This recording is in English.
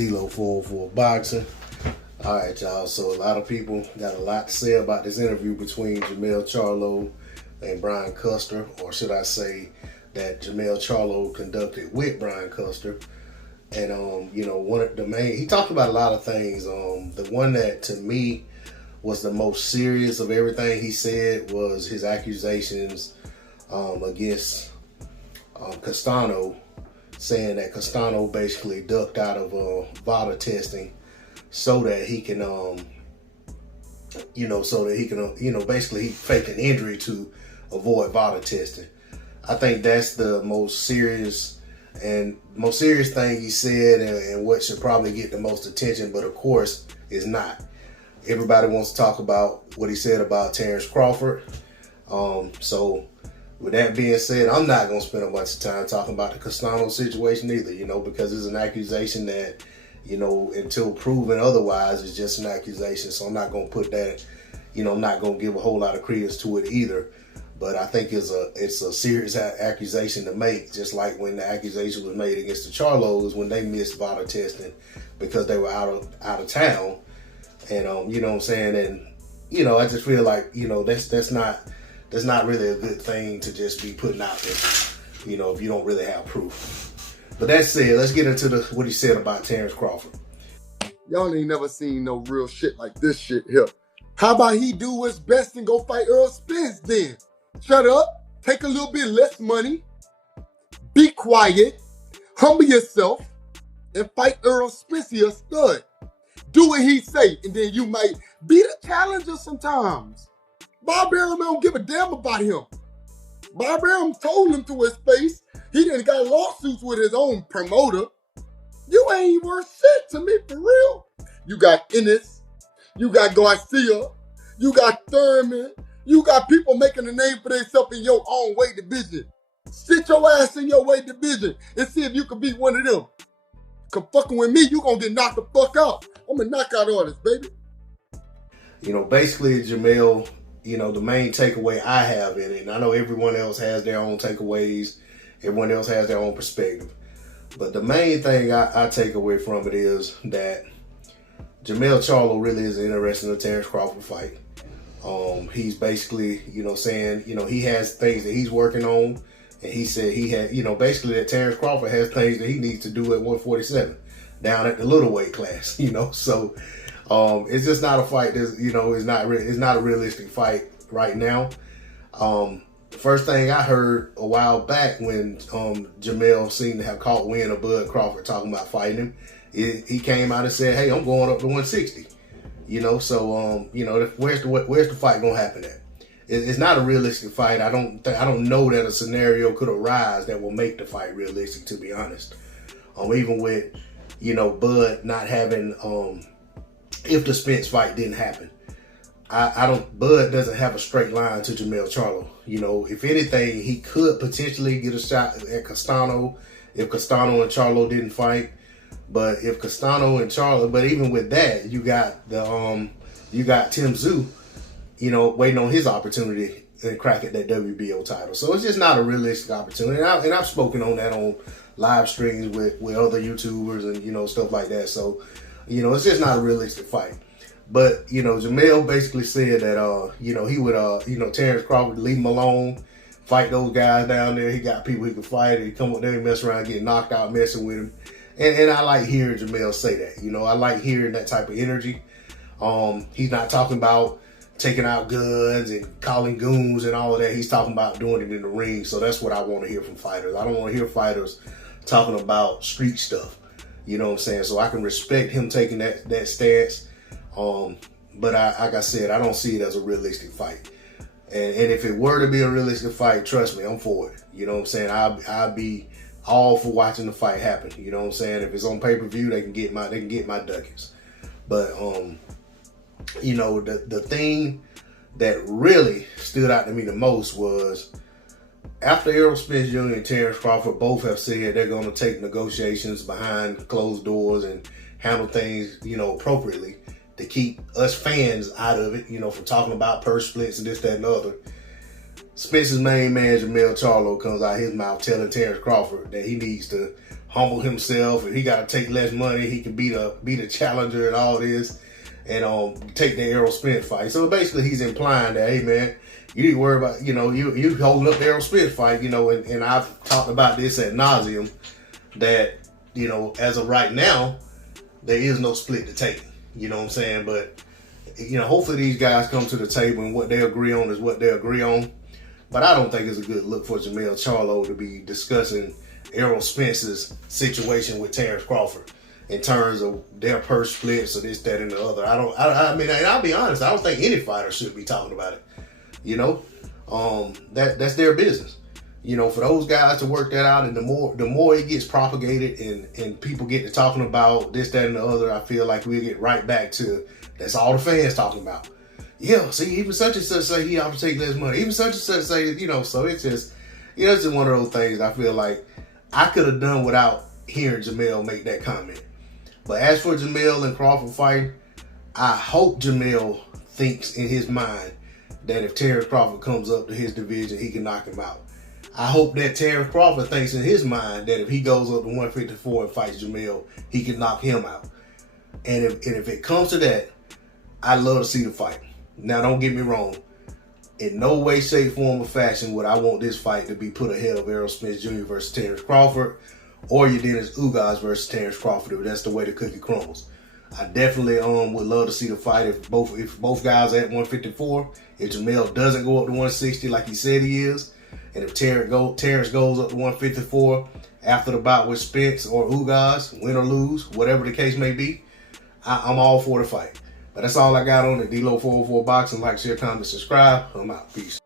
D-Lo 404 Boxing. All right, y'all. So a lot of people got a lot to say about this interview between Jermell Charlo and Brian Custer, or should I say that Jermell Charlo conducted with Brian Custer. And one of the main, he talked about a lot of things. The one that to me was the most serious of everything he said was his accusations against Castano, saying that Castano basically ducked out of VADA testing so that he can, basically he faked an injury to avoid VADA testing. I think that's the most serious thing he said, and what should probably get the most attention, but of course is not. Everybody wants to talk about what he said about Terence Crawford. So with that being said, I'm not going to spend a bunch of time talking about the Castano situation either, because it's an accusation that, until proven otherwise, it's just an accusation. So I'm not going to put that, I'm not going to give a whole lot of credence to it either. But I think it's a serious accusation to make, just like when the accusation was made against the Charlos when they missed VADA testing because they were out of town. And you know what I'm saying? And I just feel like, that's not really a good thing to just be putting out there, if you don't really have proof. But that said, let's get into what he said about Terence Crawford. Y'all ain't never seen no real shit like this shit here. How about he do what's best and go fight Errol Spence then? Shut up, take a little bit less money, be quiet, humble yourself, and fight Errol Spence, a stud. Do what he say, and then you might be the challenger sometimes. Bob Arum don't give a damn about him. Bob Arum told him to his face he done got lawsuits with his own promoter. You ain't worth shit to me, for real. You got Ennis, you got Garcia, you got Thurman, you got people making a name for themselves in your own weight division. Sit your ass in your weight division and see if you can beat one of them. Cause fucking with me, you gonna get knocked the fuck out. I'm a knockout artist, baby. Basically, Jermell, the main takeaway I have in it, and I know everyone else has their own takeaways, everyone else has their own perspective, but the main thing I take away from it is that Jermell Charlo really is interested in the Terence Crawford fight. He's basically, saying, he has things that he's working on, and he said he had, basically that Terence Crawford has things that he needs to do at 147 down at the little weight class, so it's just not a fight that's, it's not a realistic fight right now. The first thing I heard a while back when Jermell seemed to have caught wind of Bud Crawford talking about fighting him, he came out and said, hey, I'm going up to 160. So where's the fight gonna happen at? It's not a realistic fight. I don't know that a scenario could arise that will make the fight realistic, to be honest. Even with Bud not having if the Spence fight didn't happen, Bud doesn't have a straight line to Jermell Charlo. If anything, he could potentially get a shot at Castano if Castano and Charlo didn't fight. But if Castano and Charlo, but even with that, you got Tim Tszyu, waiting on his opportunity to crack at that WBO title. So it's just not a realistic opportunity. And I've spoken on that on live streams with other YouTubers and, stuff like that. So, it's just not a realistic fight. But, Jermell basically said that, he would, Terence Crawford, leave him alone, fight those guys down there. He got people he can fight. He come up there and mess around, get knocked out, messing with him. And I like hearing Jermell say that. I like hearing that type of energy. He's not talking about taking out guns and calling goons and all of that. He's talking about doing it in the ring. So that's what I want to hear from fighters. I don't want to hear fighters talking about street stuff. You know what I'm saying? So I can respect him taking that stance. But like I said, I don't see it as a realistic fight. And if it were to be a realistic fight, trust me, I'm for it. You know what I'm saying? I'd be all for watching the fight happen. You know what I'm saying? If it's on pay-per-view, they can get my ducats. But the thing that really stood out to me the most was after Errol Spence Jr. and Terence Crawford both have said they're going to take negotiations behind closed doors and handle things, appropriately to keep us fans out of it, from talking about purse splits and this, that, and the other. Spence's main man, Jermell Charlo, comes out his mouth telling Terence Crawford that he needs to humble himself, and he got to take less money. He can be the challenger and all this, and take the Errol Spence fight. So basically, he's implying that, hey man, you need to worry about, you holding up the Errol Spence fight, and I've talked about this ad nauseum, that, as of right now, there is no split to take. You know what I'm saying? But, hopefully these guys come to the table and what they agree on is what they agree on. But I don't think it's a good look for Jermell Charlo to be discussing Errol Spence's situation with Terence Crawford in terms of their purse splits or this, that, and the other. I mean, and I'll be honest, I don't think any fighter should be talking about it. That's their business. For those guys to work that out, and the more it gets propagated and people get to talking about this, that, and the other, I feel like we get right back to that's all the fans talking about. Yeah, see, even such and such say he ought to take less money. Even such and such say, so it's just, it's just one of those things I feel like I could have done without hearing Jermell make that comment. But as for Jermell and Crawford fighting, I hope Jermell thinks in his mind that if Terence Crawford comes up to his division, he can knock him out. I hope that Terence Crawford thinks in his mind that if he goes up to 154 and fights Jermell, he can knock him out. And if it comes to that, I'd love to see the fight. Now, don't get me wrong. In no way, shape, form, or fashion would I want this fight to be put ahead of Errol Spence Jr. versus Terence Crawford, or Dennis Ugas versus Terence Crawford, if that's the way the cookie crumbles. I definitely would love to see the fight if both guys are at 154. If Jermell doesn't go up to 160 like he said he is, and if Terence goes up to 154 after the bout with Spence or Ugas, win or lose, whatever the case may be, I'm all for the fight. But that's all I got on it. D-Lo 404 Boxing. Like, share, comment, subscribe. I'm out. Peace.